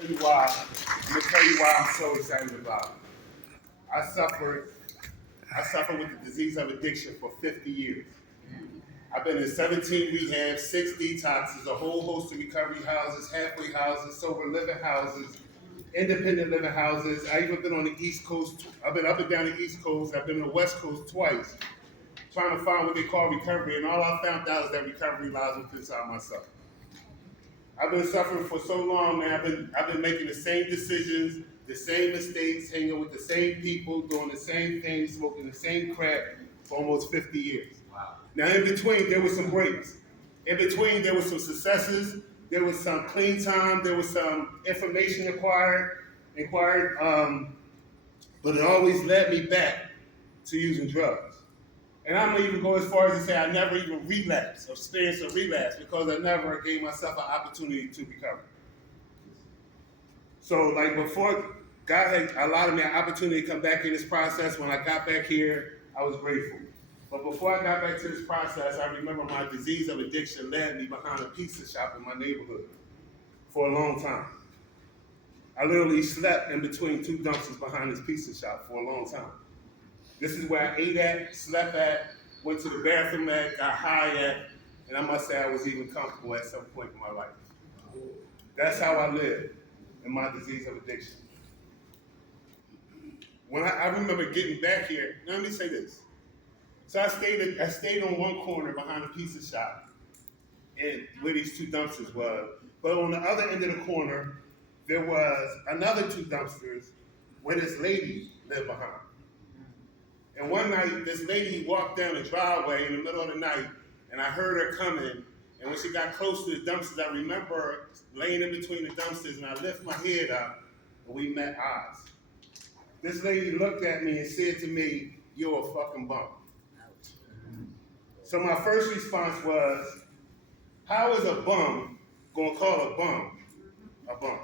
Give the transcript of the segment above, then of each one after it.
Tell you why. I'm gonna tell you why I'm so excited about it. I suffered. I suffered with the disease of addiction for 50 years. I've been in 17 rehabs, 6 detoxes, a whole host of recovery houses, halfway houses, sober living houses, independent living houses. I even been on the East Coast. I've been up and down the East Coast. I've been on the West Coast twice, trying to find what they call recovery. And all I found out is that recovery lies within inside myself. I've been suffering for so long, man. I've been making the same decisions, the same mistakes, hanging with the same people, doing the same things, smoking the same crap for almost 50 years. Wow. Now, in between, there was some breaks. In between, there was some successes. There was some clean time. There was some information acquired, but it always led me back to using drugs. And I'm gonna even go as far as to say I never even relapsed or experienced a relapse because I never gave myself an opportunity to recover. So like before God had allowed me an opportunity to come back in this process, when I got back here, I was grateful. But before I got back to this process, I remember my disease of addiction led me behind a pizza shop in my neighborhood for a long time. I literally slept in between two dumpsters behind this pizza shop for a long time. This is where I ate at, slept at, went to the bathroom at, got high at, and I must say I was even comfortable at some point in my life. That's how I lived in my disease of addiction. When I remember getting back here, now let me say this. So I stayed on one corner behind the pizza shop and where these two dumpsters were. But on the other end of the corner, there was another two dumpsters where this lady lived behind. And one night, this lady walked down the driveway in the middle of the night, and I heard her coming. And when she got close to the dumpsters, I remember her laying in between the dumpsters, and I lift my head up, and we met eyes. This lady looked at me and said to me, "You're a fucking bum." So my first response was, how is a bum gonna call a bum a bum?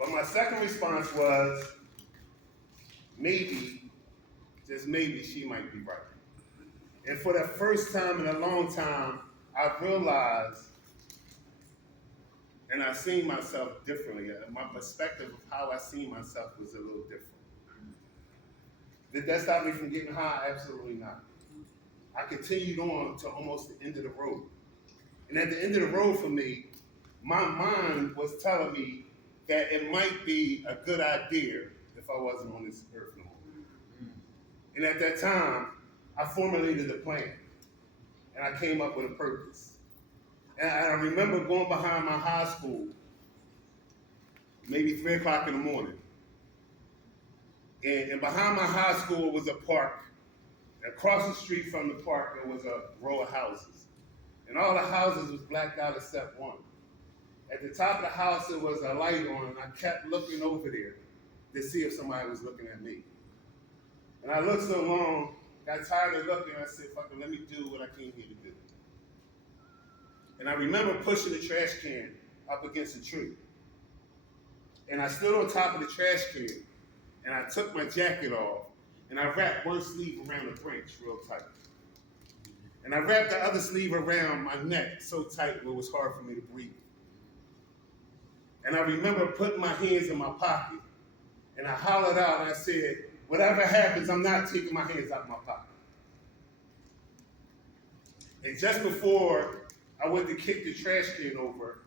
But my second response was, maybe, just maybe, she might be right. And for the first time in a long time, I realized and I seen myself differently. My perspective of how I seen myself was a little different. Did that stop me from getting high? Absolutely not. I continued on to almost the end of the road. And at the end of the road for me, my mind was telling me that it might be a good idea if I wasn't on this earth no more. And at that time, I formulated a plan. And I came up with a purpose. And I remember going behind my high school, maybe 3 o'clock in the morning. And behind my high school was a park. Across the street from the park, there was a row of houses. And all the houses was blacked out except one. At the top of the house, there was a light on, and I kept looking over there to see if somebody was looking at me. And I looked so long, got tired of looking, and I said, fuck it, let me do what I came here to do. And I remember pushing the trash can up against a tree. And I stood on top of the trash can, and I took my jacket off, and I wrapped one sleeve around the branch real tight. And I wrapped the other sleeve around my neck so tight it was hard for me to breathe. And I remember putting my hands in my pocket, and I hollered out, and I said, whatever happens, I'm not taking my hands out of my pocket. And just before I went to kick the trash can over,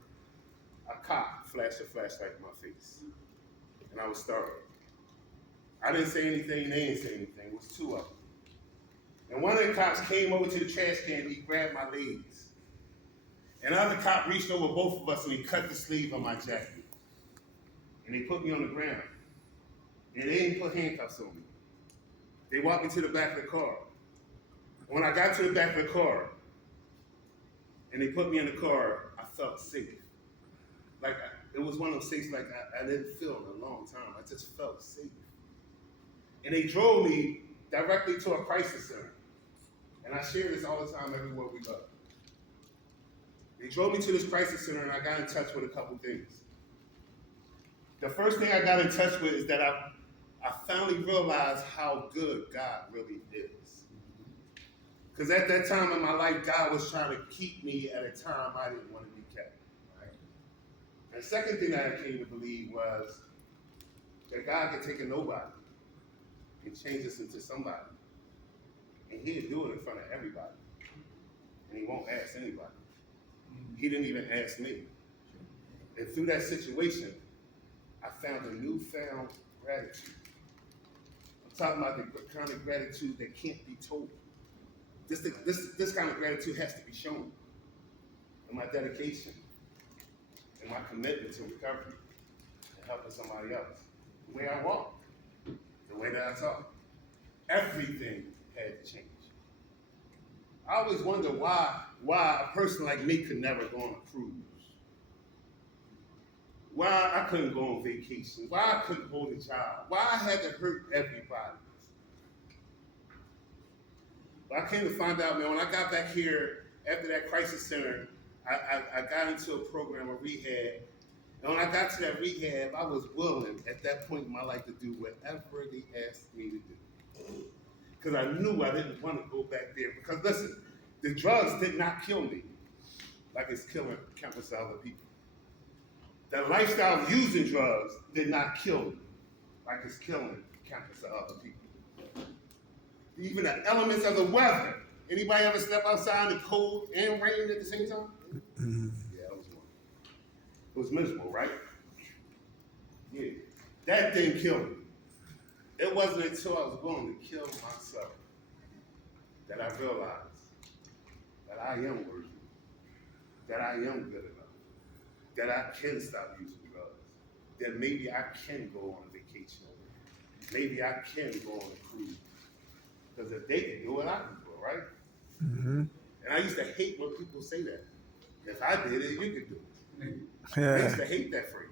a cop flashed a flashlight in my face. And I was startled. I didn't say anything, they didn't say anything. It was two of them. And one of the cops came over to the trash can, he grabbed my legs. And the other cop reached over both of us and he cut the sleeve on my jacket. And they put me on the ground. And they didn't put handcuffs on me. They walked me to the back of the car. When I got to the back of the car, and they put me in the car, I felt safe. Like, it was one of those things like I didn't feel in a long time. I just felt safe. And they drove me directly to a crisis center. And I share this all the time everywhere we go. They drove me to this crisis center and I got in touch with a couple things. The first thing I got in touch with is that I finally realized how good God really is. Because at that time in my life, God was trying to keep me at a time I didn't want to be kept. Right? And the second thing that I came to believe was that God can take a nobody and change us into somebody. And he'll do it in front of everybody. And he won't ask anybody. He didn't even ask me. And through that situation, I found a newfound gratitude. I'm talking about the kind of gratitude that can't be told. This kind of gratitude has to be shown. And my dedication and my commitment to recovery and helping somebody else. The way I walk, the way that I talk, everything had to change. I always wonder why a person like me could never go on a cruise. Why I couldn't go on vacation. Why I couldn't hold a job. Why I had to hurt everybody. But I came to find out, man, when I got back here after that crisis center, I got into a program of rehab. And when I got to that rehab, I was willing at that point in my life to do whatever they asked me to do. Because I knew I didn't want to go back there. Because listen, the drugs did not kill me like it's killing countless other people. The lifestyle of using drugs did not kill me like it's killing countless other people. Even the elements of the weather. Anybody ever step outside in the cold and rain at the same time? Mm-hmm. Yeah, that was one. It was miserable, right? Yeah. That didn't kill me. It wasn't until I was willing to kill myself that I realized that I am worthy, that I am good enough, that I can stop using drugs, that maybe I can go on a vacation, maybe I can go on a cruise. Because if they can do it, I can do it, right? Mm-hmm. And I used to hate when people say that. If I did it, you could do it. Yeah. I used to hate that phrase.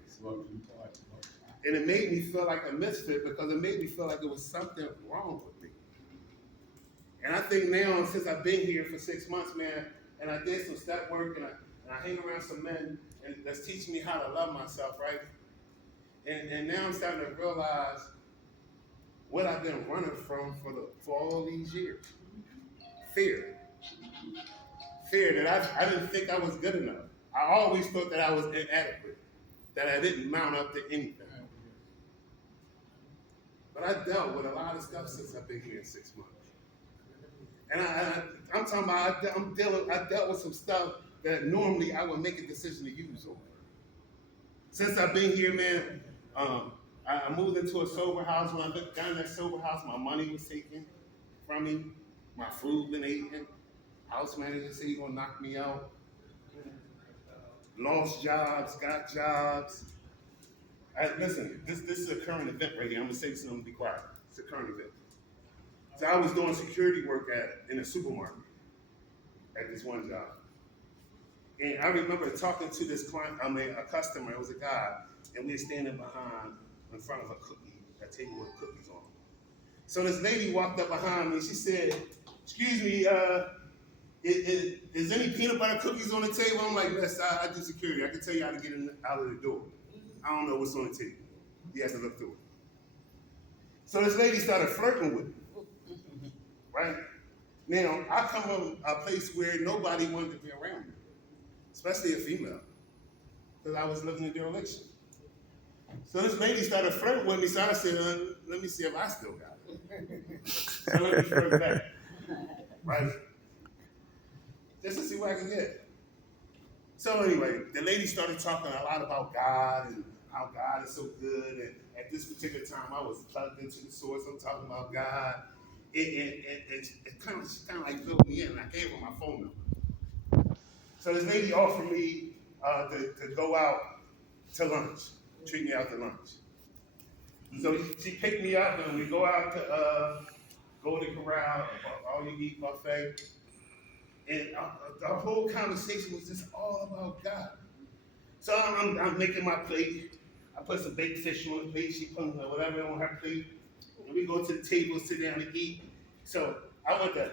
And it made me feel like a misfit because it made me feel like there was something wrong with me. And I think now, since I've been here for 6 months, man, and I did some step work and I hang around some men and that's teaching me how to love myself, right? And now I'm starting to realize what I've been running from for all these years. Fear. Fear that I didn't think I was good enough. I always thought that I was inadequate, that I didn't mount up to anything. But I dealt with a lot of stuff since I've been here in 6 months. And I'm talking about, I dealt with some stuff that normally I would make a decision to use over. Since I've been here, man, I moved into a sober house. When I looked down in that sober house, my money was taken from me. My food been eaten. House manager said he gonna knock me out. Lost jobs, got jobs. Listen, this is a current event right here. I'm gonna say something, be quiet. It's a current event. So I was doing security work in a supermarket at this one job. And I remember talking to this client, a customer, it was a guy, and we were standing in front of a table with cookies on. So this lady walked up behind me, she said, "Excuse me, is any peanut butter cookies on the table?" I'm like, "Yes, I do security. I can tell you how to get out of the door. I don't know what's on the table." He has to look through it. So this lady started flirting with me, right? Now, I come from a place where nobody wanted to be around me, especially a female, because I was living in dereliction. So this lady started flirting with me, so I said, let me see if I still got it. So let me flirt back, right? Just to see what I can get. So anyway, the lady started talking a lot about God and how God is so good. And at this particular time, I was plugged into the source. I'm talking about God. It kind of like filled me in. And I gave her my phone number. So this lady offered me to go out to lunch, treat me out to lunch. So she picked me up and we go out to Golden Corral, all you eat buffet. And the whole conversation was just all about God. So I'm making my plate. I put some baked fish on the plate. She put whatever on her plate. And we go to the table, sit down and eat. So I went to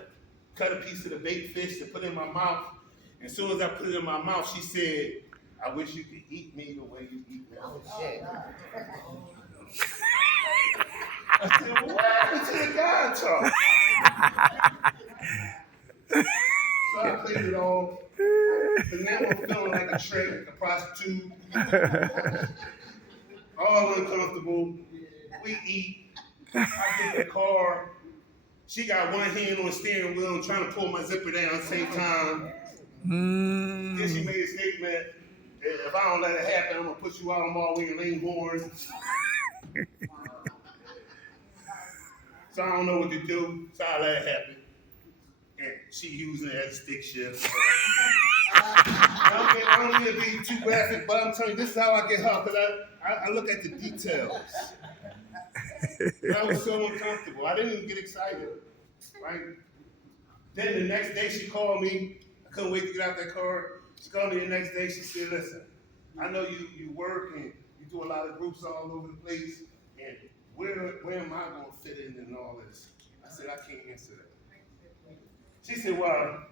cut a piece of the baked fish to put in my mouth. And as soon as I put it in my mouth, she said, "I wish you could eat me the way you eat me." Oh, shit. I said, "Well, what happened to the God talk?" So I played it off. Because now I'm feeling like a trick, a prostitute, all uncomfortable. We eat. I get in the car. She got one hand on the steering wheel and trying to pull my zipper down at the same time. Then she made a statement, if I don't let it happen, I'm going to put you out on my way and lane horns. So I don't know what to do, so I let it happen. And she using it as a stick shift. I don't need to be too graphic, but I'm telling you, this is how I get her, because I look at the details. I was so uncomfortable. I didn't even get excited, right? Then the next day she called me. I couldn't wait to get out that car. She called me the next day. She said, listen, I know you work and you do a lot of groups all over the place, and where am I going to fit in all this? I said, I can't answer that. She said, well,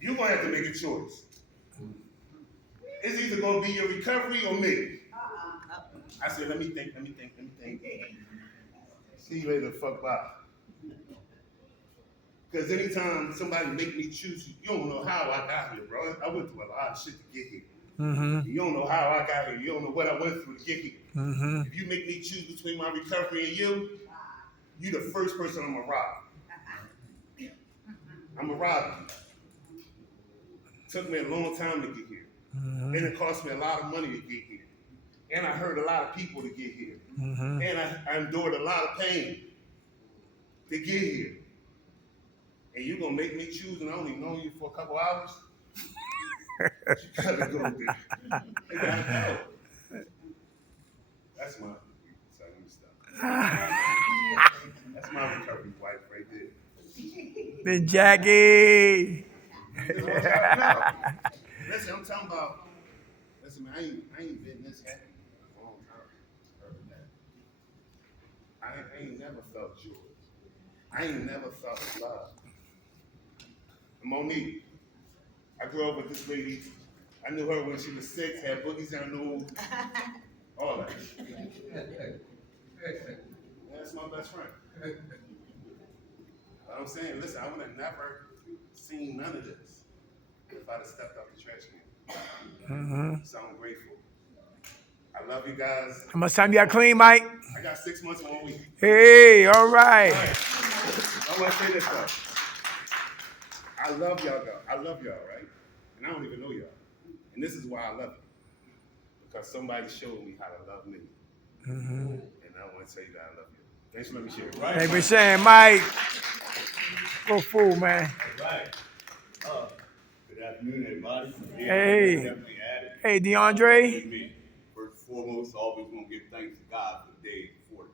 you're going to have to make a choice. It's either going to be your recovery or me. I said, let me think. See you later, fuck bye. Because anytime somebody make me choose, you don't know how I got here, bro. I went through a lot of shit to get here. Mm-hmm. You don't know how I got here. You don't know what I went through to get here. Mm-hmm. If you make me choose between my recovery and you the first person I'm going to rob. I'm going to rob you. It took me a long time to get here. Mm-hmm. And it cost me a lot of money to get here. And I hurt a lot of people to get here. Mm-hmm. And I endured a lot of pain to get here. And you're going to make me choose and I only know you for a couple hours? You got to go there. You got to go. That's my, so let me stop. That's my recovery wife right there. Big Jackie. Listen, I'm talking about, listen, man, I ain't been this happy in a long time. I ain't never felt joy. I ain't never felt love. Monique, I grew up with this lady. I knew her when she was 6, had boogies in her nose, all that. That's my best friend. But I'm saying, listen, I would have never seen none of this if I'd have stepped up the trash can. Mm-hmm. So I'm grateful. I love you guys. How much time you got clean, Mike? I got 6 months and 1 week. Hey, all right. I want to say this though. I love y'all, right? And I don't even know y'all. And this is why I love you. Because somebody showed me how to love me. Mm-hmm. And I want to tell you that I love you. Thanks for letting me share it. Right? Thanks for sharing, Mike. Go fool, man. All right. Good afternoon, everybody. Hey. Hey, DeAndre. First and foremost, always want to give thanks to God for the day before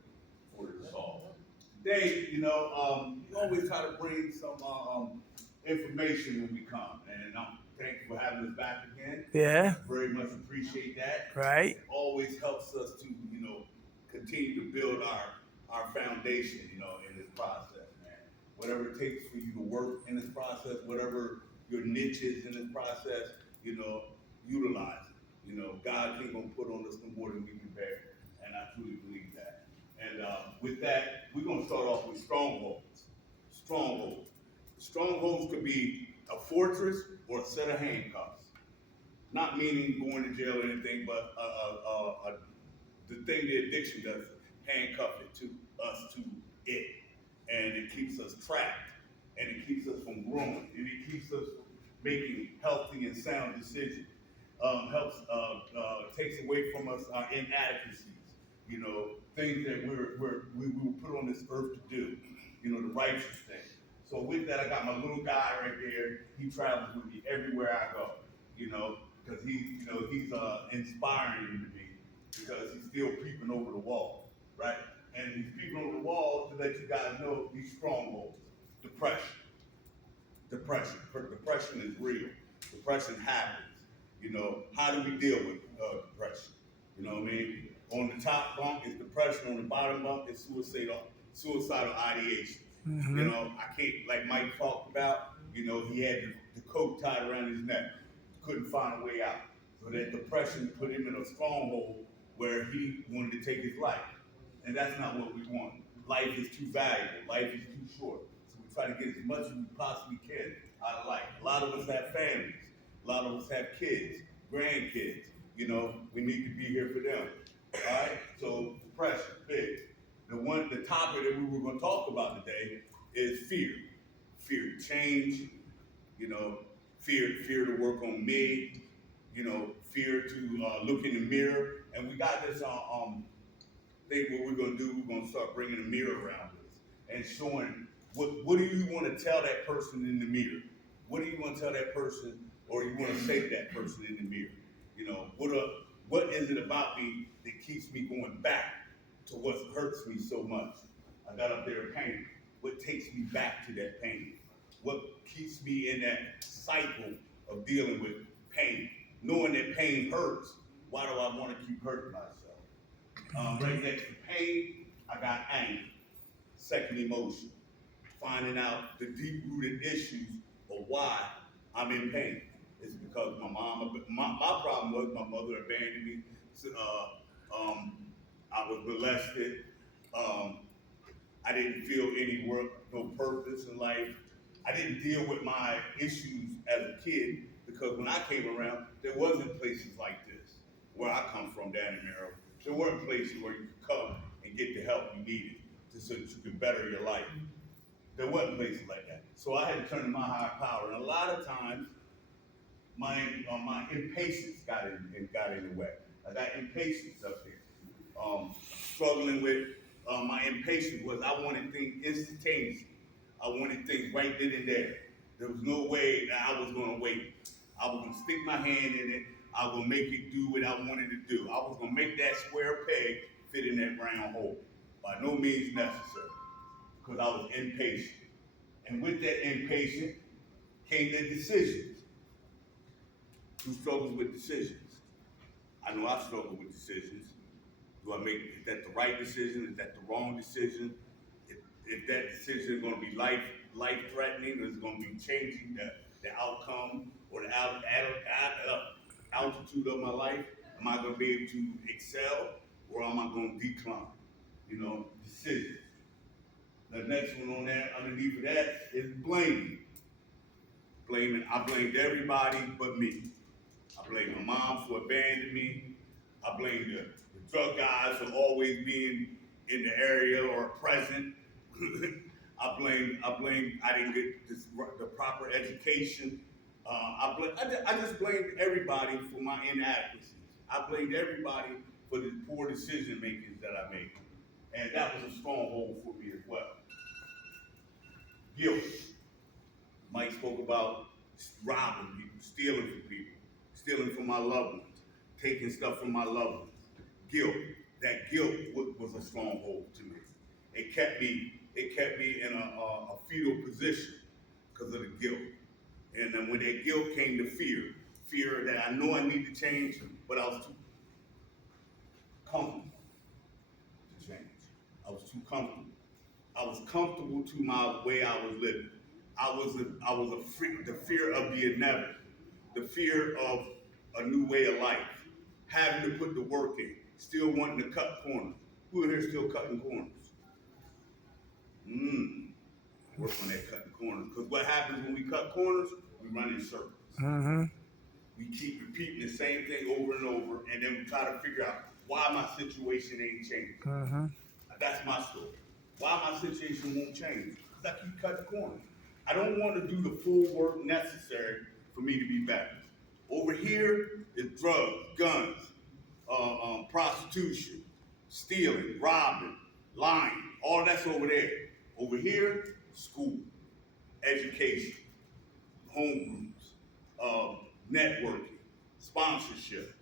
the call. Today, you always try to bring some information when we come, and I'm thankful for having us back again. Yeah. Very much appreciate that. Right. It always helps us to, continue to build our foundation, in this process, man. Whatever it takes for you to work in this process, whatever your niche is in this process, utilize it. God ain't gonna put on us no more than we can bear, and I truly believe that. And with that, we're gonna start off with strongholds. Strongholds. Strongholds could be a fortress or a set of handcuffs. Not meaning going to jail or anything, but the thing the addiction does, handcuff it to us to it. And it keeps us trapped. And it keeps us from growing. And it keeps us making healthy and sound decisions. Takes away from us our inadequacies. Things that we were put on this earth to do. The righteous thing. So with that, I got my little guy right there. He travels with me everywhere I go, because he's inspiring to me because he's still peeping over the wall, right? And he's peeping over the wall to let you guys know these strongholds. Depression is real. Depression happens. How do we deal with depression? You know what I mean? On the top bunk is depression. On the bottom bunk is suicidal ideation. Mm-hmm. I can't, like Mike talked about, he had the coat tied around his neck, couldn't find a way out. So that depression put him in a stronghold where he wanted to take his life. And that's not what we want. Life is too valuable. Life is too short. So we try to get as much as we possibly can out of life. A lot of us have families. A A lot of us have kids, grandkids. You know, we need to be here for them. All right. So depression, big. The topic that we were going to talk about today is fear. Fear to change. You know, fear to work on me. You know, fear to look in the mirror. And we got this thing. What we're going to do? We're going to start bringing a mirror around us and showing what do you want to tell that person in the mirror? What do you want to tell that person, or you want to say to that person in the mirror? You know, what is it about me that keeps me going back to what hurts me so much? I got up there pain. What takes me back to that pain? What keeps me in that cycle of dealing with pain? Knowing that pain hurts, why do I want to keep hurting myself? Right next to pain, I got anger. Second emotion. Finding out the deep-rooted issues of why I'm in pain. It's because my problem was my mother abandoned me. I was molested. I didn't feel any work, no purpose in life. I didn't deal with my issues as a kid because when I came around, there wasn't places like this. Where I come from down in Maryland, there weren't places where you could come and get the help you needed so that you could better your life. There wasn't places like that. So I had to turn to my higher power. And a lot of times, my impatience got in the way. I got impatience up here. Struggling with my impatience was I wanted things instantaneously. I wanted things right then and there. There was no way that I was going to wait. I was going to stick my hand in it. I was going to make it do what I wanted to do. I was going to make that square peg fit in that round hole. By no means necessary, because I was impatient. And with that impatience came the decisions. Who struggles with decisions? I know I struggle with decisions. Is that the right decision? Is that the wrong decision? If that decision is going to be life-threatening, or is it going to be changing the outcome or the altitude of my life? Am I going to be able to excel, or am I going to decline? You know, decisions. The next one on there, underneath of that, is blaming. Blaming, I blamed everybody but me. I blamed my mom for abandoning me. I blamed the drug guys for always being in the area or present. I blamed I didn't get the proper education. I just blamed everybody for my inadequacies. I blamed everybody for the poor decision makings that I made. And that was a stronghold for me as well. Guilt. Mike spoke about robbing people, stealing from people, stealing from my loved ones, taking stuff from my loved ones. Guilt. That guilt was a stronghold to me. It kept me in a fetal position because of the guilt. And then when that guilt came to fear that I know I need to change, but I was too comfortable to change. I was too comfortable. I was comfortable to my way I was living. The fear of the inevitable, the fear of a new way of life, having to put the work in, still wanting to cut corners. Who in here still cutting corners? Work on that cutting corners. Because what happens when we cut corners? We run in circles. Mm-hmm. We keep repeating the same thing over and over, and then we try to figure out why my situation ain't changing. Mm-hmm. That's my story. Why my situation won't change? Because I keep cutting corners. I don't want to do the full work necessary for me to be better. Over here is drugs, guns, prostitution, stealing, robbing, lying. All that's over there. Over here, school, education, home groups, networking, sponsorship,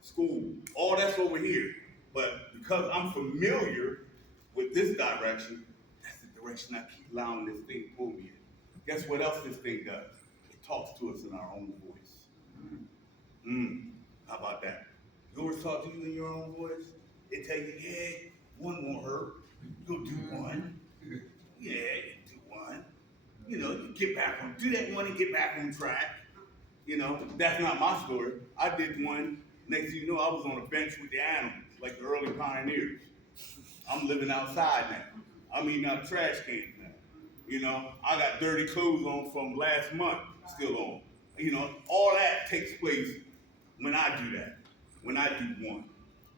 school. All that's over here. But because I'm familiar with this direction, that's the direction I keep allowing this thing to pull me in. Guess what else this thing does? It talks to us in our own voice. How about that? Yours talk to you in your own voice? It tell you, yeah, one won't hurt. You'll do one. Yeah, you do one. You know, you get back on, do that one and get back on track. You know, that's not my story. I did one. Next thing you know, I was on a bench with the animals, like the early pioneers. I'm living outside now. I'm eating out of trash cans now. You know, I got dirty clothes on from last month, still on. You know, all that takes place when I do that, when I do one.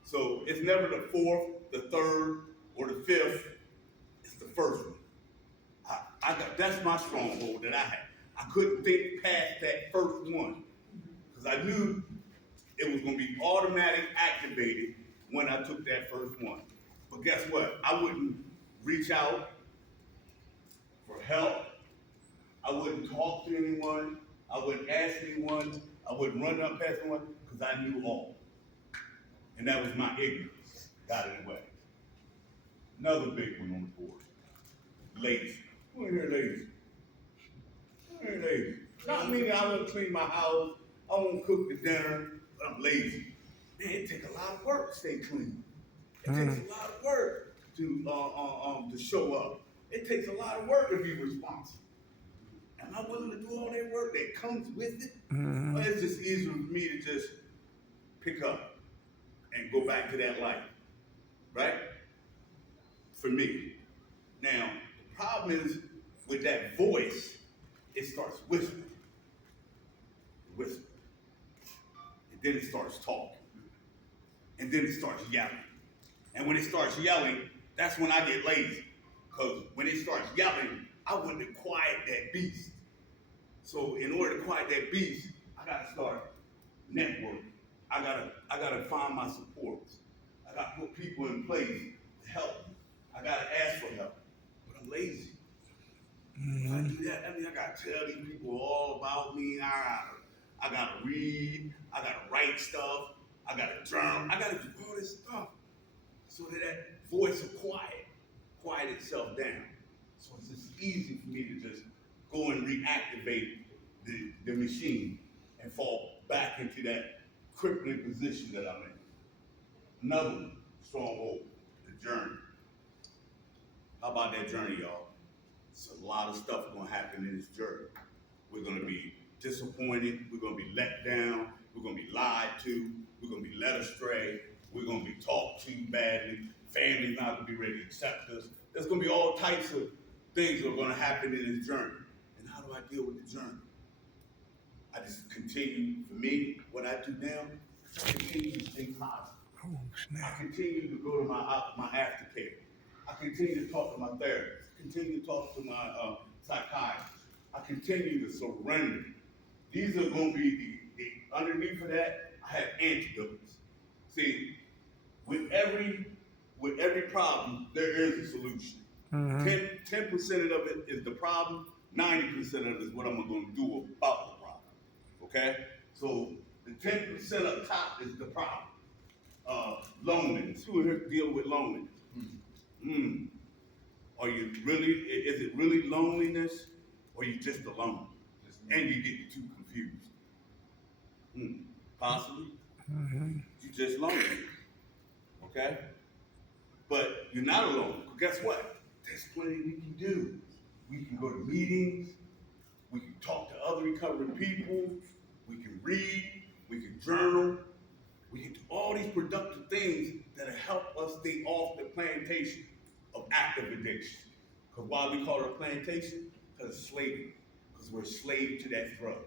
So it's never the fourth, the third, or the fifth. It's the first one. That's my stronghold that I had. I couldn't think past that first one because I knew it was going to be automatic activated when I took that first one. But guess what? I wouldn't reach out for help. I wouldn't talk to anyone. I wouldn't ask anyone. I wouldn't run up past anyone because I knew all. And that was my ignorance. Got in the way. Another big one on the board. Lazy. Who in here lazy? Who in here lazy? Not meaning I won't clean my house, I won't cook the dinner, but I'm lazy. Man, it takes a lot of work to stay clean. It takes a lot of work to show up. It takes a lot of work to be responsible. Am I willing to do all that work that comes with it? Well, it's just easier for me to just pick up and go back to that life, right? For me. Now, the problem is with that voice, it starts whispering. Whispering. And then it starts talking. And then it starts yelling. And when it starts yelling, that's when I get lazy. Because when it starts yelling, I want to quiet that beast. So in order to quiet that beast, I gotta start networking. I gotta find my supports. I gotta put people in place to help me. I gotta ask for help. But I'm lazy. If I do that, I mean I gotta tell these people all about me. I gotta read, I gotta write stuff, I gotta journal, I gotta do all this stuff. So that voice will quiet itself down. So it's just easy for me to just go and reactivate the machine and fall back into that crippling position that I'm in. Another stronghold, the journey. How about that journey, y'all? It's a lot of stuff gonna happen in this journey. We're gonna be disappointed, we're gonna be let down, we're gonna be lied to, we're gonna be led astray, we're gonna be talked to badly, family's not gonna be ready to accept us. There's gonna be all types of things that are gonna happen in this journey. And how do I deal with the journey? I just continue, for me, what I do now, I continue to stay positive. Oh, I snap. continue to go to my aftercare. I continue to talk to my therapist. I continue to talk to my psychiatrist. I continue to surrender. These are going to be the underneath of that, I have antidotes. See, with every problem, there is a solution. 10% of it is the problem, 90% of it is what I'm going to do about the problem. Okay? So the 10% up top is the problem. Loneliness. Who here deal with loneliness? Are you really, is it really loneliness or you just alone? And you get too confused. Possibly. You just lonely. Okay? But you're not alone. Guess what? There's plenty we can do. We can go to meetings. We can talk to other recovering people. We can read. We can journal. We can do all these productive things that help us stay off the plantation of active addiction. Because why we call it a plantation? Because it's slavery. Because we're slave to that drug.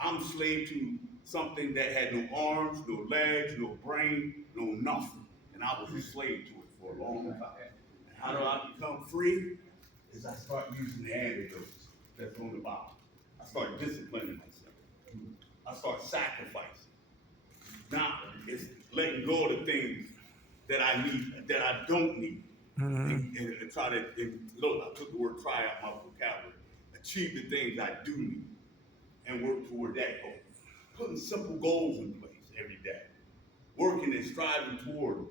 I'm slave to something that had no arms, no legs, no brain, no nothing. And I was a slave to it for a long time. And how do I become free? Is I start using the antidotes that's on the bottom. I start disciplining myself. I start sacrificing. Now it's letting go of the things that I need, that I don't need. And try to, look, I took the word try out my vocabulary. Achieve the things I do need and work toward that goal. Putting simple goals in place every day. Working and striving toward them.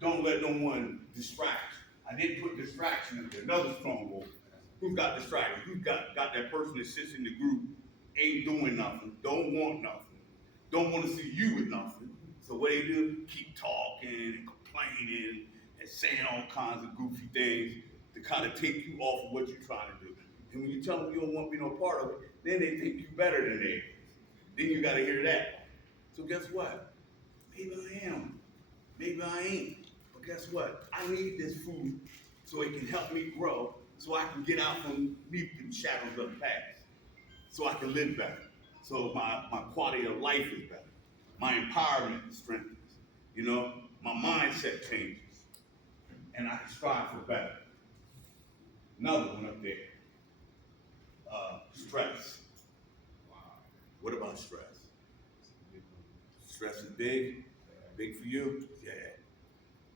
Don't let no one distract you. I didn't put distraction in there. Another stronghold. Who's got distracted? Who's got that person that sits in the group, ain't doing nothing, don't want nothing, don't want to see you with nothing. So what they do? Keep talking and complaining and saying all kinds of goofy things to kind of take you off of what you're trying to do. And when you tell them you don't want to be no part of it, then they think you better than they is. Then you got to hear that. So guess what? Maybe I am. Maybe I ain't. But guess what? I need this food so it can help me grow, so I can get out from beneath the shadows of the past. so I can live better. So my quality of life is better. My empowerment strengthens. You know, my mindset changes. And I can strive for better. Another one up there. Stress. What about stress? Stress is big? Big for you? Yeah.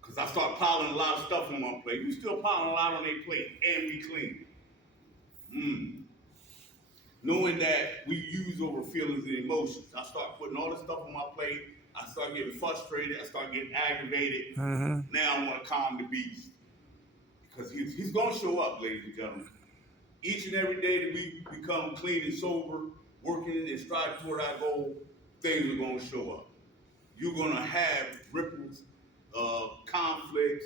Because I start piling a lot of stuff on my plate. We still piling a lot on their plate, and we clean. Knowing that we use over feelings and emotions, I start putting all this stuff on my plate. I start getting frustrated. I start getting aggravated. Now I want to calm the beast. Because he's going to show up, ladies and gentlemen. Each and every day that we become clean and sober, working and striving toward our goal, things are going to show up. You're going to have ripples, conflicts,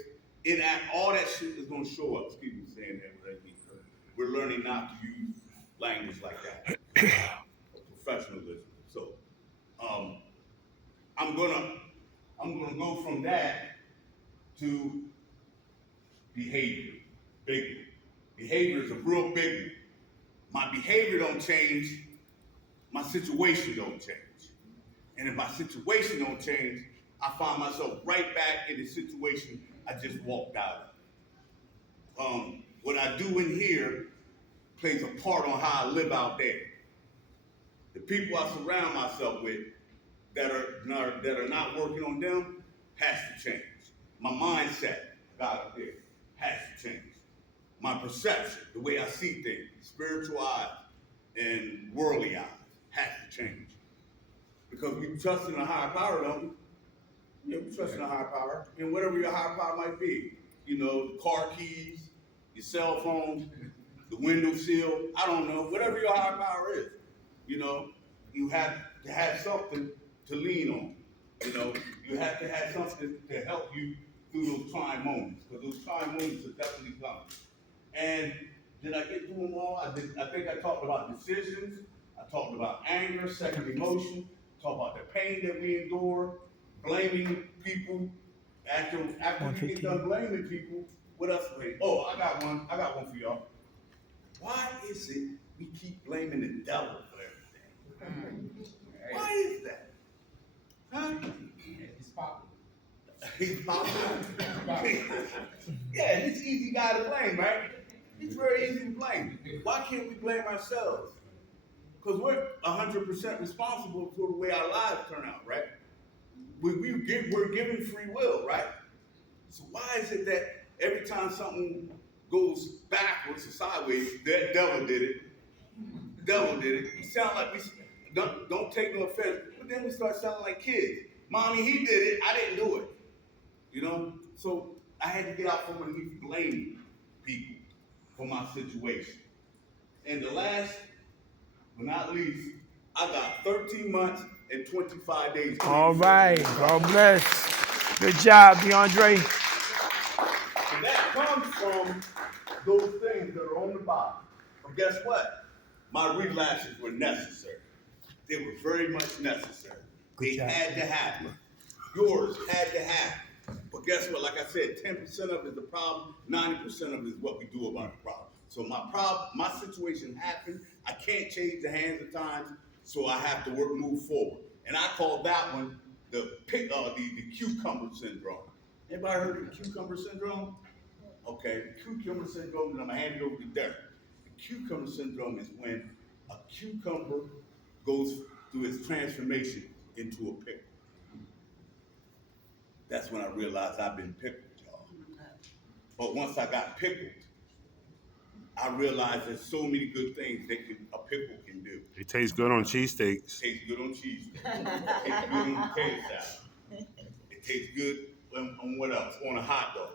all that shit is going to show up. Excuse me saying that, but we're learning not to use language like that. Professionalism. So, I'm gonna go from that to behavior. Big one. Behavior is a real big one. My behavior don't change, my situation don't change. And if my situation don't change, I find myself right back in the situation I just walked out of. What I do in here plays a part on how I live out there. The people I surround myself with that are not working on them has to change. My mindset, God up there, has to change. My perception, the way I see things, spiritual eyes and worldly eyes, has to change. Because we trust in a higher power, don't we? Yeah, we trust in a higher power. And whatever your higher power might be. You know, the car keys, your cell phone, the window seal, I don't know, whatever your higher power is. You know, you have to have something to lean on. You know, you have to have something to help you through those trying moments. Because those trying moments are definitely coming. And did I get through them all? I think I talked about decisions. I talked about anger, second emotion. Talked about the pain that we endure, blaming people. After we get done blaming people, what else? Oh, I got one for y'all. Why is it we keep blaming the devil for everything? Why is that? Huh? He's popular. He's popular. Yeah, he's an easy guy to blame, right? He's very easy to blame. Why can't we blame ourselves? Because we're 100% responsible for the way our lives turn out, right? We're given free will, right? So why is it that every time something goes backwards or sideways, that devil did it? The devil did it. We sound like we don't take no offense, but then we start sounding like kids. Mommy, he did it. I didn't do it. You know? So I had to get out from underneath blaming people for my situation. And the last, but not least, I got 13 months and 25 days. All right. God bless. Good job, DeAndre. And that comes from those things that are on the bottom. But guess what? My relapses were necessary. They were very much necessary. They had to happen. Yours had to happen. But guess what? Like I said, 10% of it is the problem, 90% of it is what we do about the problem. So my situation happened. I can't change the hands of times, so I have to move forward. And I call that one the cucumber syndrome. Anybody heard of the cucumber syndrome? Okay, the cucumber syndrome, and I'm gonna hand it over to Derek. The cucumber syndrome is when a cucumber goes through its transformation into a pickle. That's when I realized I've been pickled, y'all. But once I got pickled, I realized there's so many good things that a pickle can do. It tastes good on cheesesteaks. It tastes good on cheese. It tastes good on potato salad. It tastes good on what else? On a hot dog.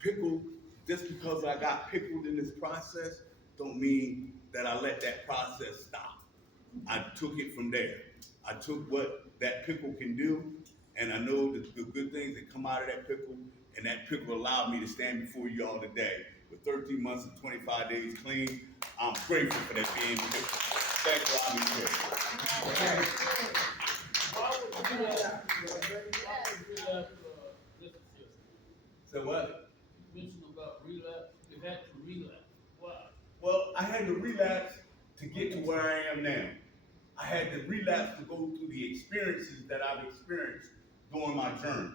Pickle, just because I got pickled in this process, don't mean that I let that process stop. I took it from there. I took what that pickle can do, and I know the good things that come out of that pickle, and that pickle allowed me to stand before you all today with 13 months and 25 days clean. I'm grateful for that being pickled. Thank you, I'm So what? You mentioned about relapse. You had to relapse. Why? Well, I had to relapse to get to where I am now. I had to relapse to go through the experiences that I've experienced during my journey.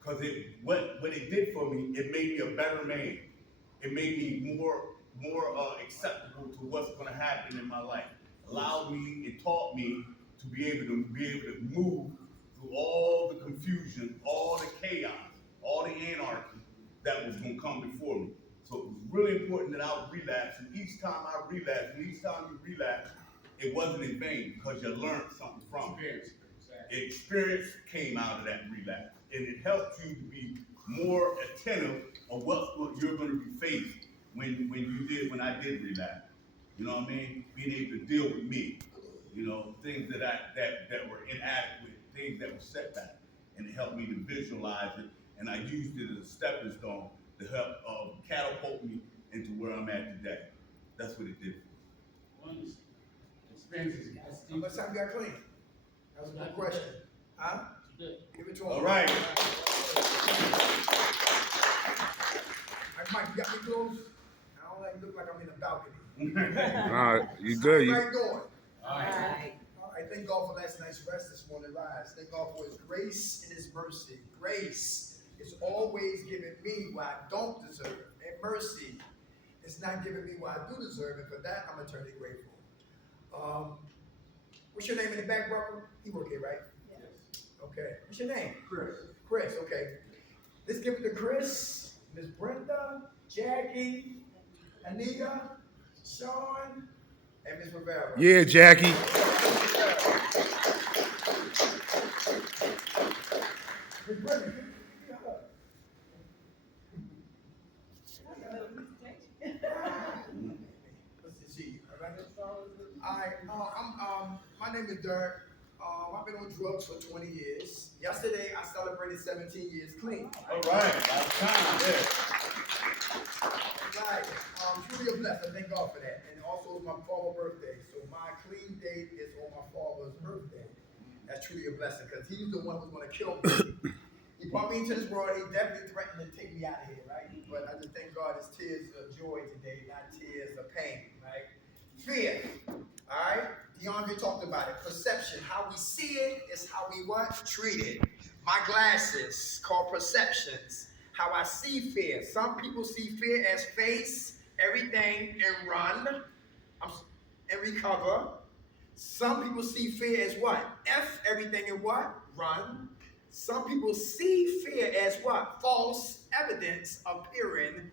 Because what it did for me, it made me a better man. It made me more acceptable to what's going to happen in my life. Allowed me, it taught me to be able to move through all the confusion, all the chaos, all the anarchy that was going to come before me. So it was really important that I would relapse, and each time I relapsed, and each time you relapse, it wasn't in vain because you learned something from it. Experience came out of that relapse, and it helped you to be more attentive of what you're going to be faced when I did relapse. You know what I mean? Being able to deal with me, you know, things that were inadequate, things that were setbacks, and it helped me to visualize it, and I used it as a stepping stone to help catapult me into where I'm at today. That's what it did. Experiences. How much time you got clean? That was a good question. Huh? Give it to him. All right. Mike, you got me close? I don't like look like I'm in a balcony. All right, you good? How you doing? All right. All right, thank God for last night's rest this morning rise. Thank God for his grace and his mercy. Grace is always giving me what I don't deserve. And mercy is not giving me what I do deserve. And for that, I'm eternally grateful. What's your name in the back, brother? You work here, right? Yes. Okay. What's your name? Chris. Chris, okay. Let's give it to Chris, Miss Brenda, Jackie, Anita, Sean, and Miss Rivera. Yeah, Jackie. Miss Brenda, give me a hug. Let's see. All right. My name is Dirk. I've been on drugs for 20 years. Yesterday, I celebrated 17 years clean. All right. That's time. Yeah. Right. Truly a blessing. Thank God for that. And also, it's my father's birthday. So my clean date is on my father's birthday. That's truly a blessing because he's the one who's going to kill me. He brought me into this world. He definitely threatened to take me out of here, right? But I just thank God it's tears of joy today, not tears of pain, right? Fear. All right? DeAndre talked about it. Perception. How we see it is how we what? Treat it. My glasses called perceptions. How I see fear. Some people see fear as face everything and run and recover. Some people see fear as what? F everything and what? Run. Some people see fear as what? False evidence appearing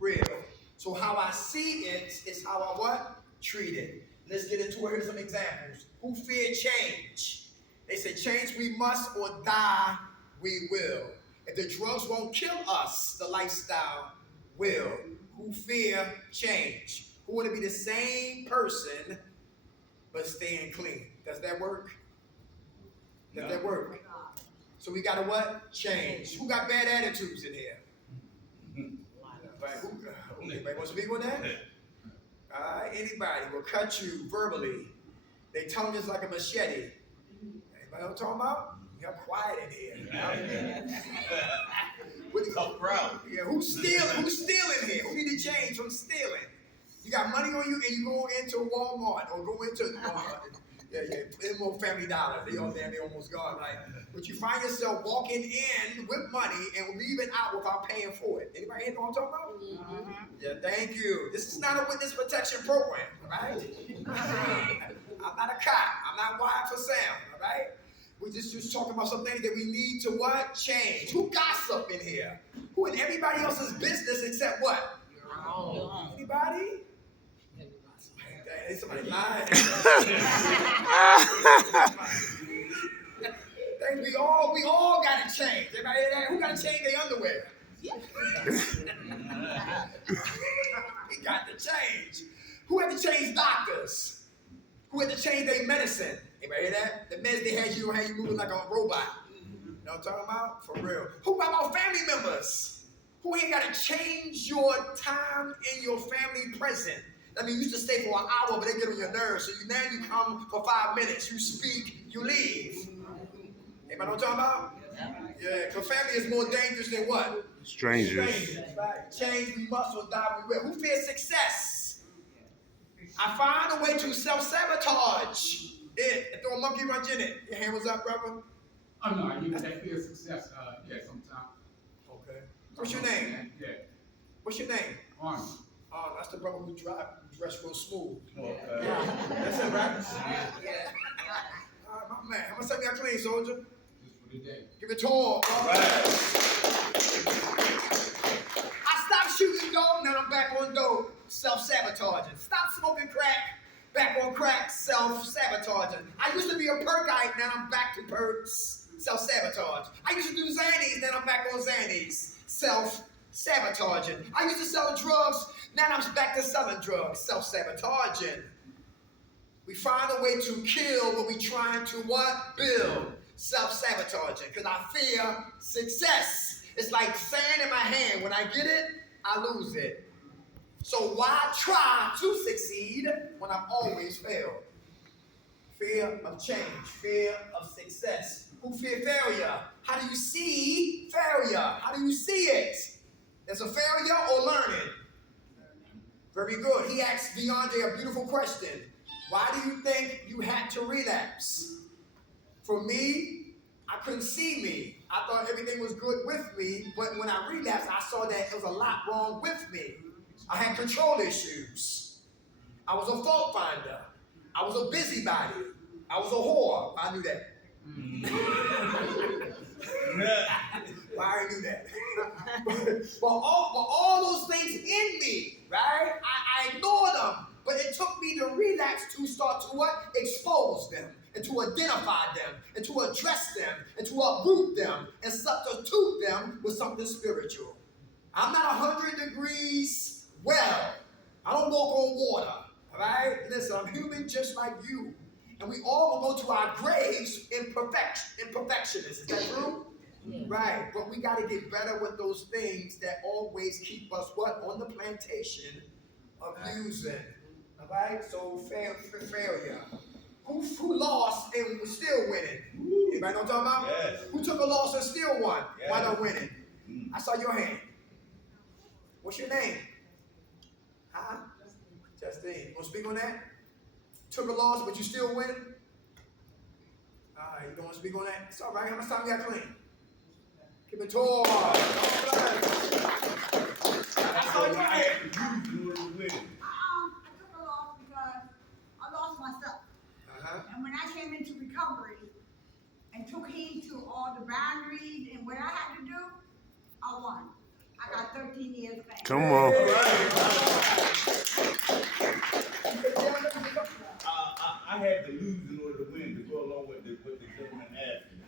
real. So how I see it is how I what? Treat it. Let's get into it. Here's some examples. Who fear change? They say change we must or die we will. If the drugs won't kill us, the lifestyle will. Who fear change? Who want to be the same person but staying clean? Does that work? Does that work? So we got to what? Change. Who got bad attitudes in here? Right. Anybody want to speak on that? Anybody will cut you verbally. Their tongue is like a machete. Anybody know what I'm talking about? You're quiet in here. Tough crowd. Yeah, who's stealing? Who's stealing here? Who need to change from stealing? You got money on you and you go into Walmart or go into more Family Dollar. They almost gone, right? But you find yourself walking in with money and leaving out without paying for it. Anybody here know what I'm talking about? Mm-hmm. Yeah, thank you. This is not a witness protection program, all right? I'm not a cop. I'm not wired for sound, all right? We just talking about some things that we need to what? Change. Who gossip in here? Who in everybody else's business except what? Your own. Anybody? Somebody lying. We all gotta change. Everybody hear that? Who gotta change their underwear? We got to change. Who had to change doctors? Who had to change their medicine? Anybody hear that? The meds they had you moving like a robot. You know what I'm talking about? For real. Who about family members? Who ain't gotta change your time in your family present? I mean, you used to stay for an hour, but they get on your nerves. So now you come for 5 minutes. You speak, you leave. Anybody know what I'm talking about? Yeah, because family is more dangerous than what? Strangers. Right. Change we must or die we will. Who fears success? I find a way to self-sabotage it and throw a monkey wrench in it. Your hand was up, brother? Oh, no, I use that fear of success, yeah, sometimes. Okay. What's your name? Yeah, What's your name? Arnold. Oh, that's the brother who dressed real smooth. Okay. That's it, right? All right, my man. How much time you got clean, soldier? Just for the day. Give it to him, bro. I stopped shooting dope, now I'm back on dope. Self-sabotaging. Stop smoking crack, back on crack, self-sabotaging. I used to be a perkite, now I'm back to perks. Self-sabotage. I used to do Xannies, then I'm back on Xannies. Self-sabotaging. I used to sell drugs, now I'm back to selling drugs. Self-sabotaging. We find a way to kill what we trying to what? Build. Self-sabotaging. Because I fear success. It's like sand in my hand. When I get it, I lose it. So why try to succeed when I've always failed? Fear of change. Fear of success. Who fear failure? How do you see failure? How do you see it? As a failure or learning? Very good. He asked DeAndre a beautiful question. Why do you think you had to relapse? For me, I couldn't see me. I thought everything was good with me, but when I relapsed, I saw that there was a lot wrong with me. I had control issues. I was a fault finder. I was a busybody. I was a whore. I knew that. Why I knew that? but all those things in me, right? I ignored them. But it took me to relax to start to what? Expose them, and to identify them, and to address them, and to uproot them, and substitute them with something spiritual. I'm not 100 degrees well. I don't walk on water, all right? Listen, I'm human just like you. And we all will go to our graves imperfectionists. Is that true? Yeah. Right, but we got to get better with those things that always keep us what? On the plantation of using. All right, so failure. Who lost and was still winning? Anybody know what I'm talking about? Yes. Who took a loss and still won? Yes. Why not winning? I saw your hand. What's your name? Huh? Justine. You want to speak on that? Took a loss, but you still win? All right, you don't want to speak on that? It's all right. How much time you got clean? Keep it tall. I saw your hand. I took a loss because I lost myself. And when I came into recovery and took heed to all the boundaries and what I had to do, I won. I got 13 years back. Come on. I had to lose in order to win, to go along with what the gentleman asked me.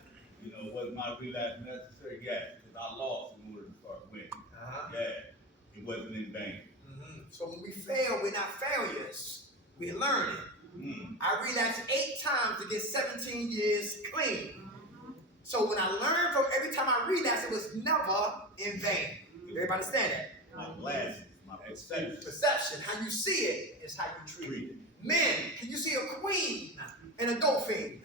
You know, was my relapse necessary? Yes, because I lost in order to start winning. Yeah, it wasn't in vain. So when we fail, we're not failures. We're learning. I relapsed 8 times to get 17 years clean. So when I learned from every time I relapsed, it was never in vain. Everybody understand that? My glasses, my perception. Perception, how you see it is how you treat it. Men, can you see a queen and a dolphin?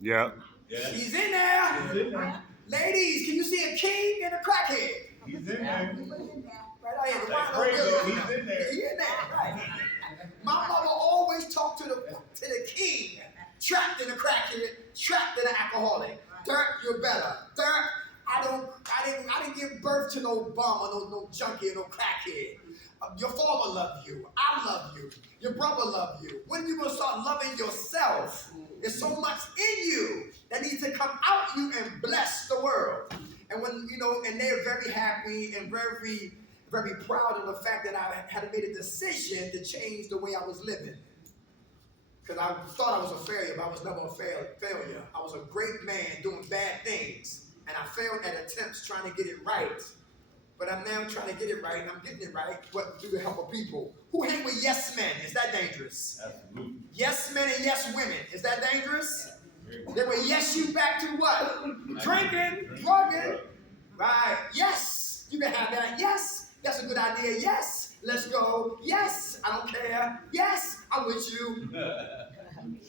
Yeah. Yeah. He's in there. He's in there. Ladies, can you see a king and a crackhead? He's in there. He was in there. Right out here. The That's wine crazy. don't He's in there. He's in there, right. My mother always talked to the king, trapped in a crackhead, trapped in an alcoholic. Dirk, you're better. Dirk, I didn't give birth to no bum or no junkie or no crackhead. Your father loved you. I love you. Your brother loved you. When you gonna start loving yourself? There's so much in you that needs to come out you and bless the world. And when and they're very happy and very, very proud of the fact that I had made a decision to change the way I was living. Because I thought I was a failure, but I was never a failure. I was a great man doing bad things, and I failed at attempts trying to get it right. But I'm now trying to get it right, and I'm getting it right through the help of people. Who hang with yes men? Is that dangerous? Absolutely. Yes men and yes women. Is that dangerous? They will yes you back to what? Drinking, drugging. Right. Yes, you can have that. Yes, that's a good idea. Yes, let's go. Yes, I don't care. Yes, I'm with you.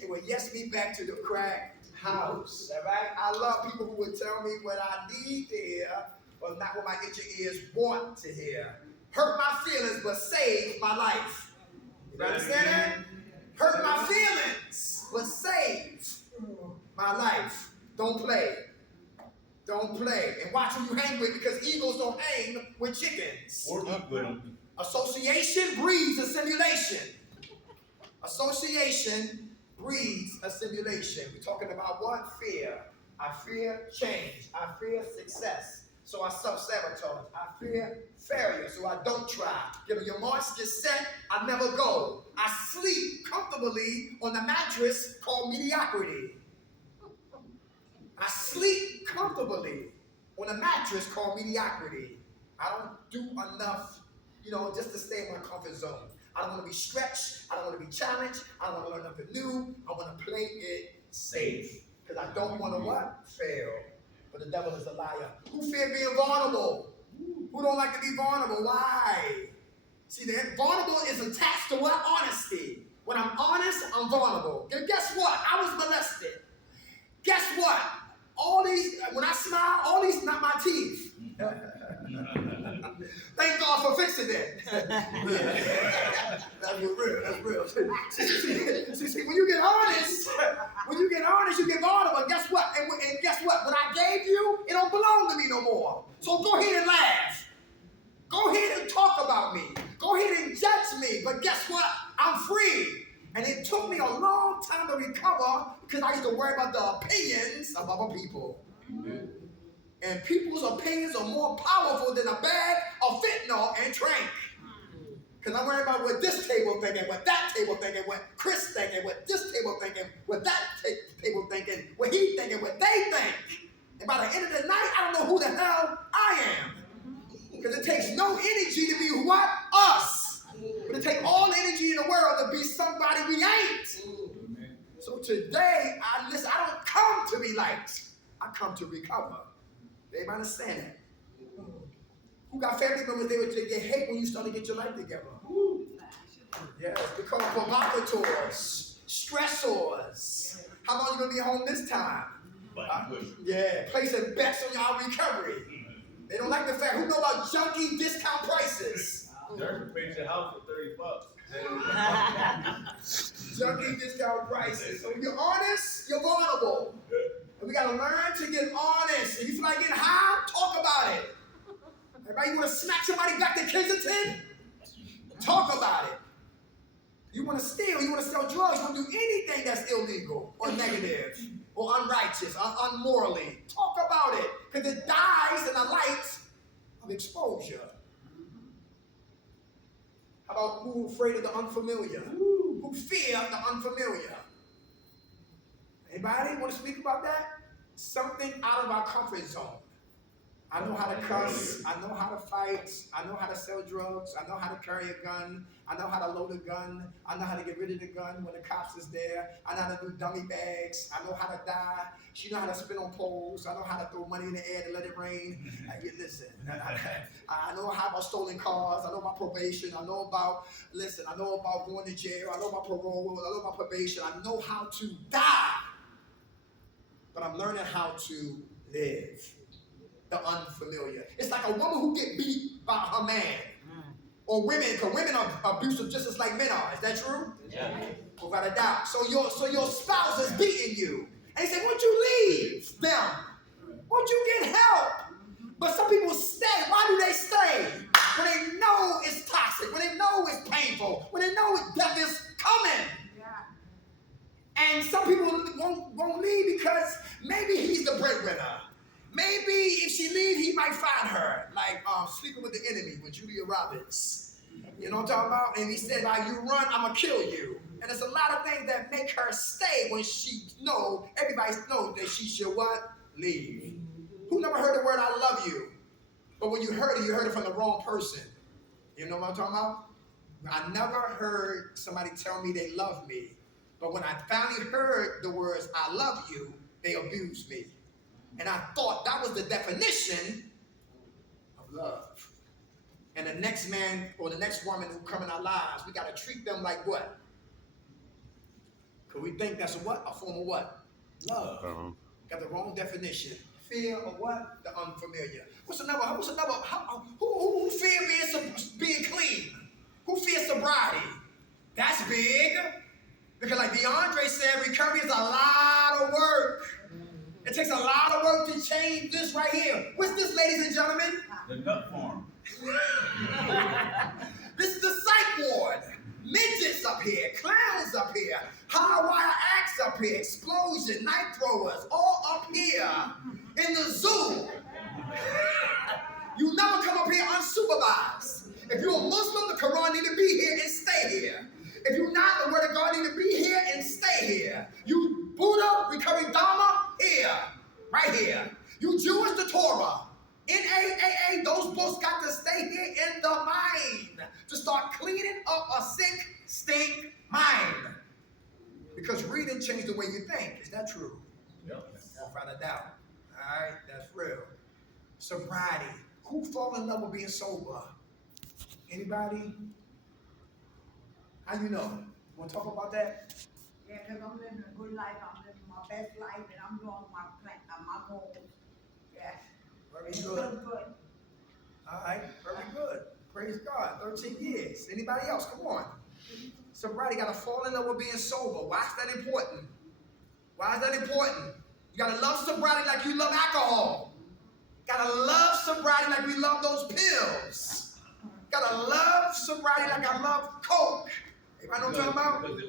It will yes me back to the crack house. All right? I love people who would tell me what I need to hear, but not what my itching ears want to hear. Hurt my feelings, but save my life. You understand that? Hurt my feelings, but save my life. Don't play. Don't play. And watch who you hang with, because eagles don't hang with chickens. Or eat with them. Association breeds a simulation. Association breeds a simulation. We're talking about what? Fear. I fear change. I fear success. So I self-sabotage. I fear failure, so I don't try. Your march gets set, I never go. I sleep comfortably on the mattress called mediocrity. I sleep comfortably on a mattress called mediocrity. I don't do enough, just to stay in my comfort zone. I don't want to be stretched. I don't want to be challenged. I don't want to learn nothing new. I want to play it safe. Because I don't want to what? Fail. But the devil is a liar. Who fear being vulnerable? Who don't like to be vulnerable? Why? See, vulnerable is attached to what? Honesty. When I'm honest, I'm vulnerable. And guess what? I was molested. Guess what? When I smile, all these, not my teeth. Thank God for fixing that. That's real. That's real. See, when you get honest, you get vulnerable. And guess what? And guess what? What I gave you, it don't belong to me no more. So go ahead and laugh. Go ahead and talk about me. Go ahead and judge me. But guess what? I'm free. And it took me a long time to recover because I used to worry about the opinions of other people. Amen. And people's opinions are more powerful than a bag of fentanyl and drink. Because I'm worried about what this table thinking, what that table thinking, what Chris thinking, what this table thinking, what that table thinking, what he thinking, what they think. And by the end of the night, I don't know who the hell I am. Because it takes no energy to be what? Us. But it takes all the energy in the world to be somebody we ain't. So today, I don't come to be liked. I come to recover. Everybody understand that? Who got family members they hate when you start to get your life together? Yes, become provocateurs, stressors. How long you gonna be home this time? Placing bets on y'all recovery. They don't like the fact. Who know about junkie discount prices? Dirk paid your house for $30. Junkie discount prices. So when you're honest, you're vulnerable. And we gotta learn to get honest. If you feel like getting high, talk about it. Everybody, you wanna smack somebody back to Kensington? Talk about it. You wanna steal, you wanna sell drugs, you wanna do anything that's illegal or negative or unrighteous or unmorally. Talk about it. Because it dies in the light of exposure. How about who afraid of the unfamiliar? Who fear the unfamiliar? Anybody want to speak about that? Something out of our comfort zone. I know how to cuss. I know how to fight. I know how to sell drugs. I know how to carry a gun. I know how to load a gun. I know how to get rid of the gun when the cops is there. I know how to do dummy bags. I know how to die. She know how to spin on poles. I know how to throw money in the air to let it rain. Listen, I know how about stolen cars. I know about probation. I know about going to jail. I know about parole. I know about probation. I know how to die. But I'm learning how to live. The unfamiliar. It's like a woman who get beat by her man. Or women, because women are abusive just as like men are. Is that true? Yeah. Without a doubt. So your spouse is beating you. And he said, won't you leave them? Won't you get help? But some people stay. Why do they stay? When they know it's toxic, when they know it's painful, when they know death is coming. Yeah. And some people won't leave because maybe he's the breadwinner. Maybe if she leaves, he might find her, like Sleeping with the Enemy with Julia Roberts. You know what I'm talking about? And he said, like, you run, I'm going to kill you. And there's a lot of things that make her stay when everybody knows that she should what? Leave. Who never heard the word I love you? But when you heard it from the wrong person. You know what I'm talking about? I never heard somebody tell me they love me. But when I finally heard the words I love you, they abused me. And I thought that was the definition of love. And the next man or the next woman who come in our lives, we got to treat them like what? Because we think that's a what? A form of what? Love. Got the wrong definition. Fear of what? The unfamiliar. What's another? Who fear being clean? Who fears sobriety? That's big. Because like DeAndre said, recovery is a lot of work. It takes a lot of work to change this right here. What's this, ladies and gentlemen? The nut farm. This is the psych ward. Midgets up here, clowns up here, high wire acts up here, explosion, night throwers, all up here in the zoo. You never come up here unsupervised. If you're a Muslim, the Quran need to be here and stay here. If you're not, the word of God need to be here and stay here. You Buddha, recurring Dharma, here, right here. You Jewish, the Torah. NAAA, those books got to stay here in the mind to start cleaning up a sick, stink mind. Because reading changed the way you think. Is that true? Yep. Without a doubt. All right, that's real. Sobriety. Who fall in love with being sober? Anybody? How you know? Want to talk about that? Yeah, because I'm living a good life, I'm living my best life, and I'm doing my plan, my goals. Yes. Very It's good. good. All right, very good. Praise God. 13 years. Anybody else? Come on. Sobriety, got to fall in love with being sober. Why is that important? Why is that important? You got to love sobriety like you love alcohol. Got to love sobriety like we love those pills. Got to love sobriety like I love Coke. Everybody know what I'm talking about? Because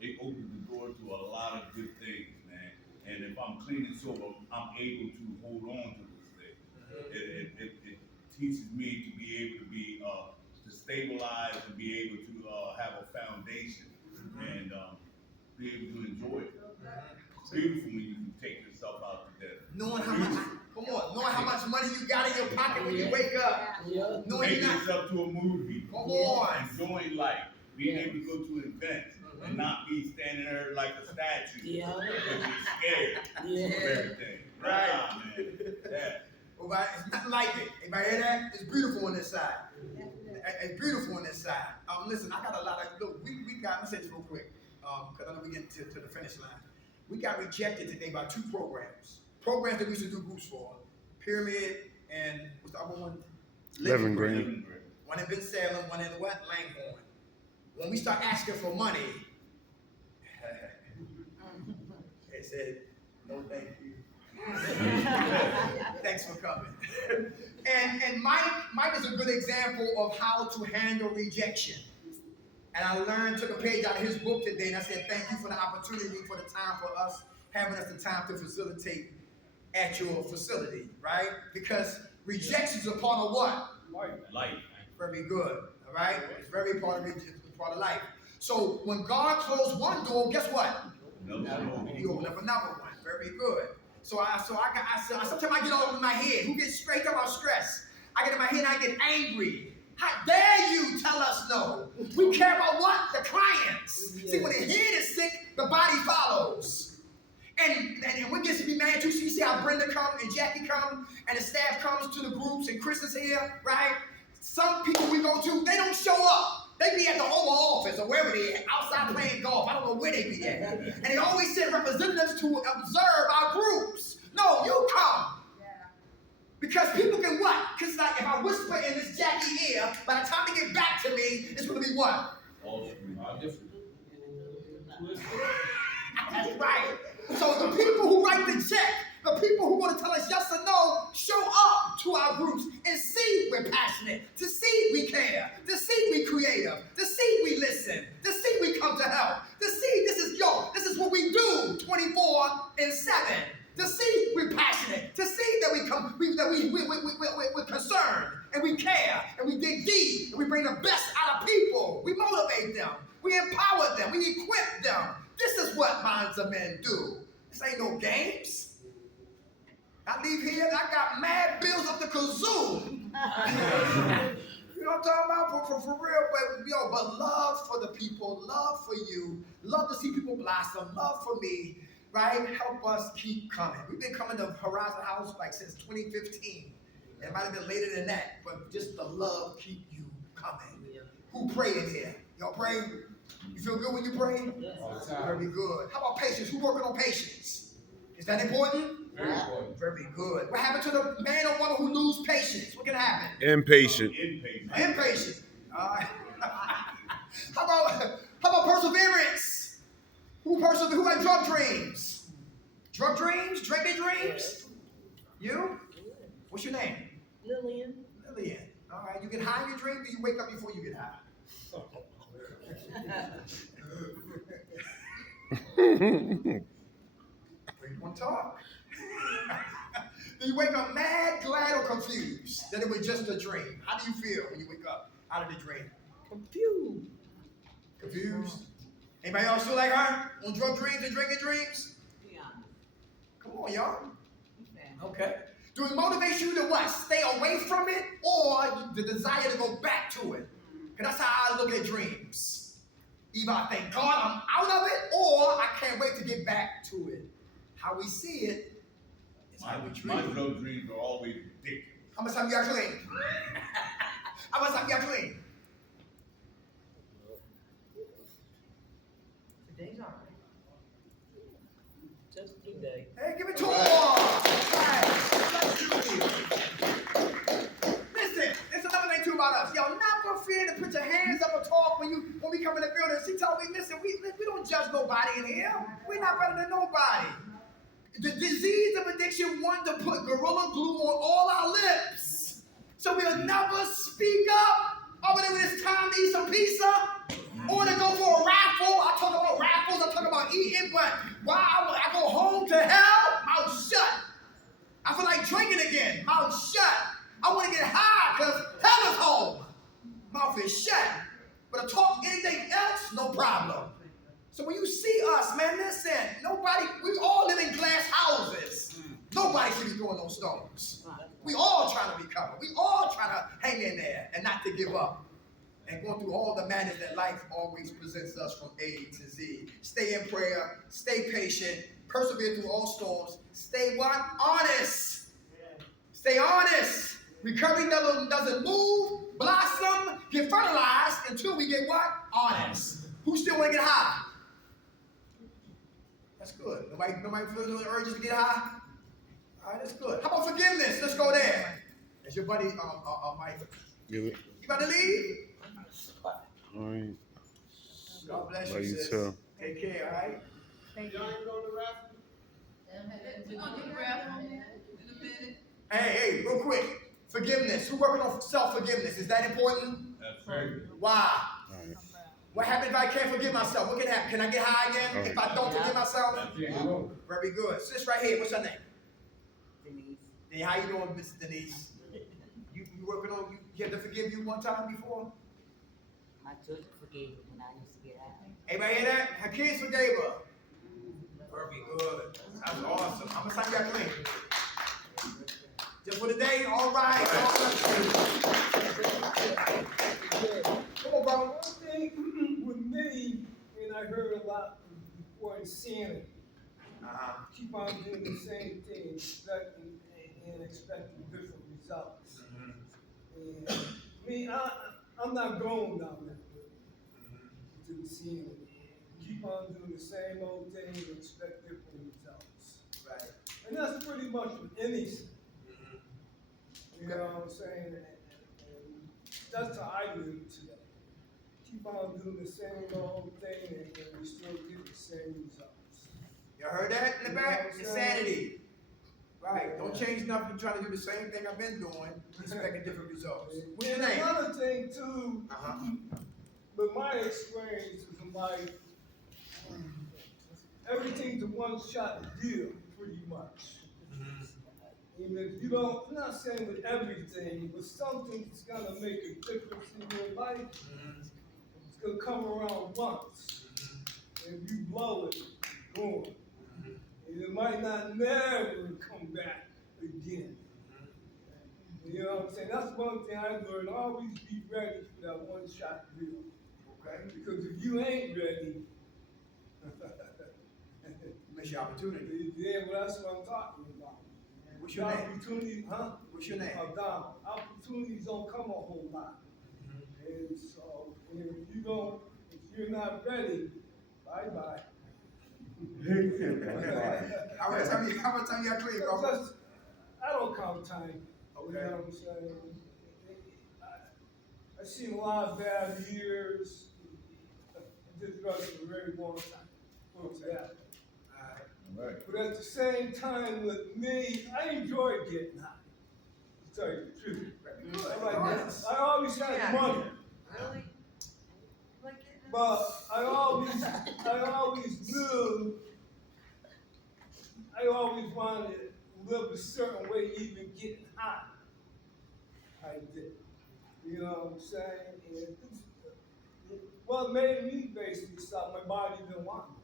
it opens the door to a lot of good things, man. And if I'm clean and sober, I'm able to hold on to this thing. It teaches me to be able to be to stabilize and be able to have a foundation and be able to enjoy it. It's beautiful when you can take yourself out to dinner. Knowing how much, come on, knowing how much money you got in your pocket when you wake up. Knowing Taking you're not, yourself to a movie. come on. Enjoying life. Being able to go to an event and not be standing there like a statue. Yeah. Because you're scared of everything. Right. Nah, man. Yeah. Well, it's nothing like it. Anybody hear that? It's beautiful on this side. It's beautiful on this side. Listen, I got a lot of, look, we got, let's say this real quick, because I know we get to the finish line. We got rejected today by 2 programs. Programs that we used to do groups for. Pyramid and, what's the other one? Living Green. One in Bensalem, one in what? Langhorne. When we start asking for money, they said, no thank you. Thanks for coming. And Mike is a good example of how to handle rejection. And I learned, took a page out of his book today, and I said, thank you for the opportunity, for the time for us, having us the time to facilitate at your facility, right? Because rejection is a part of what? Life. Very good, all right? It's very part of life. So when God closed one door, guess what? He opened up another one. Very good. So sometimes I get all in my head. Who gets straight up on stress? I get in my head and I get angry. How dare you tell us no? We care about what? The clients. See, when the head is sick, the body follows. And what gets me mad too, so you see how Brenda comes and Jackie come and the staff comes to the groups and Chris is here, right? Some people we go to, they don't show up. They be at the Oval Office or wherever they at, outside playing golf. I don't know where they be at. And they always send representatives to observe our groups. No, you come. Because people can what? Because like if I whisper in this Jackie ear, by the time they get back to me, it's going to be what? All different. That's right. So the people who write the check, the people who want to tell us yes or no, show up to our groups and see we're passionate, to see we care, to see we creative, to see we listen, to see we come to help, to see this is what we do 24/7. To see we're passionate, to see that we're concerned and we care and we dig deep and we bring the best out of people. We motivate them, we empower them, we equip them. This is what Minds of Men do. This ain't no games. I leave here and I got mad bills up the kazoo. You know what I'm talking about? For real, but love for the people, love for you, love to see people blossom, love for me. Right? Help us keep coming. We've been coming to Horizon House like since 2015. It might have been later than that, but just the love keep you coming. Yeah. Who pray in here? Y'all pray? You feel good when you pray? Yes. Very good. How about patience? Who working on patience? Is that important? Very important. Very good. What happened to the man or woman who lose patience? What can happen? Impatient. Impatient. All right. How about Who had drug dreams? Drug dreams? Drinking dreams? You? What's your name? Lillian. Lillian. All right. You get high in your dreams, or you wake up before you get high? You want to talk? Do you wake up mad, glad, or confused that it was just a dream? How do you feel when you wake up out of the dream? Confused. Confused? Anybody else feel like her on drug dreams and drinking dreams? Be honest. Come on, y'all. Okay. Okay. Do it motivate you to what? Stay away from it, or the desire to go back to it? Because that's how I look at dreams. Either I thank God I'm out of it, or I can't wait to get back to it. How we see it is how we treat My it. drug dreams are always ridiculous. How much time you got clean? How much time you got clean? Today's all right. Just a day. Hey, give it to him. Right. Listen, there's another thing too about us. Yo, never fear to put your hands up or talk when we come in the building. She told me, listen, we don't judge nobody in here. We're not better than nobody. The disease of addiction wanted to put Gorilla Glue on all our lips. So we'll never speak up. Oh, but when it's time to eat some pizza or to go for a raffle. I talk about raffles, I talk about eating, but while I go home to hell, mouth shut. I feel like drinking again, mouth shut. I want to get high because hell is home. Mouth is shut. But to talk anything else, no problem. So when you see us, man, listen, we all live in glass houses. Nobody should be throwing those stones. We all trying to recover. We all trying to hang in there and not to give up. And going through all the madness that life always presents us from A to Z. Stay in prayer, stay patient, persevere through all storms. Stay what? Honest. Stay honest. Recovery doesn't move, blossom, get fertilized until we get what? Honest. Who still want to get high? That's good. Nobody feels the urges to get high? All right, that's good. How about forgiveness? Let's go there. That's your buddy, Mike. Give it. You about to leave? All right. God bless Love you, you sis. too. Take care, all right? We're gonna do the raffle in a minute. Hey, real quick. Forgiveness. Who working on self-forgiveness? Is that important? That's very good. Why? All right. What happens if I can't forgive myself? What can happen? Can I get high again if I don't forgive myself? Very good. Sis right here, what's her name? Denise. Hey, how you doing, Miss Denise? You working on, you had to forgive you one time before? My children forgave me when I used to get out. Anybody hear that? Her kids forgave her. Very good. That's awesome. How much time you got clean? Just for the day? All right. Come on, brother. One thing with me, and I heard a lot before insanity, keep on doing the same thing, expecting different results. And me, I'm not going down that road to insanity. Keep on doing the same old thing and expect different results. Right. And that's pretty much with anything. You know what I'm saying? And that's how I live today. Keep on doing the same old thing and we still get the same results. You heard that in the back? Insanity. Right. Don't change nothing. Trying to do the same thing I've been doing, expecting different results. What's your And name? another thing too, with my experience in life, everything's a one-shot deal, pretty much. And if you don't, I'm not saying with everything, but something's gonna make a difference in your life. It's gonna come around once. And if you blow it, boom. And it might not never come back again. You know what I'm saying? That's one thing I learned. Always be ready for that one-shot deal. Okay. Because if you ain't ready, Miss your opportunity. yeah, well, that's what I'm talking about. What's your name? Opportunities, huh? What's your name? Donald. Opportunities don't come a whole lot. And so, if you're not ready, bye-bye. How much time you got clean, bro? Because I don't count time. You Okay. know what I'm saying? I've seen a lot of bad years. I did drugs for a very long time. for that. Alright. All right. But at the same time with me, I enjoy getting high. To tell you the truth. I like this. I always had money. Really? But I always knew, I always wanted to live a certain way, even getting high. I did. You know what I'm saying? And it's, what made me basically stop, my body didn't want me.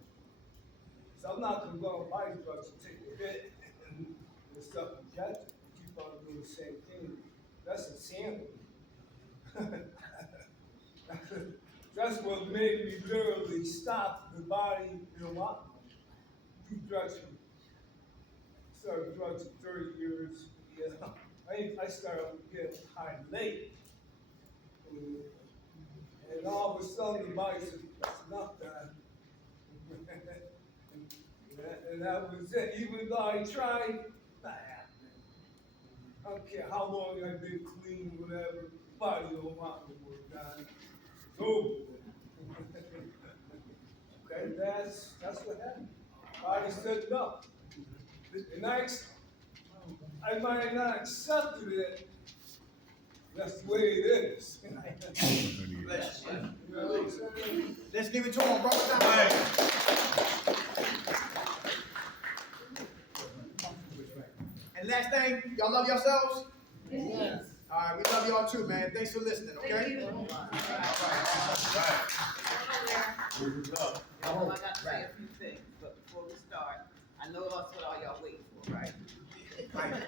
So I'm not gonna go on body drugs and take a hit and stuff and catch it, keep on doing the same thing. That's insanity. That's what made me literally stop. The body didn't want me. Do drugs. Started drugs at 30 years. Yeah. I started getting high late. And all of a sudden the body said, that's enough, Dad. And that was it. Even though I tried, not happening. I don't care how long I've been clean, whatever, body don't want me to work, Dad. It's over. And that's what happened. Body said no. And I might have not accepted it. That's the way it is. You know what I'm saying? Let's give it to him, brother. And last thing, y'all love yourselves? Yes. All right, we love y'all too, man. Thanks for listening, okay? Thank you. All I know I got to say a few things, but before we start, I know that's what all y'all waiting for, right? right.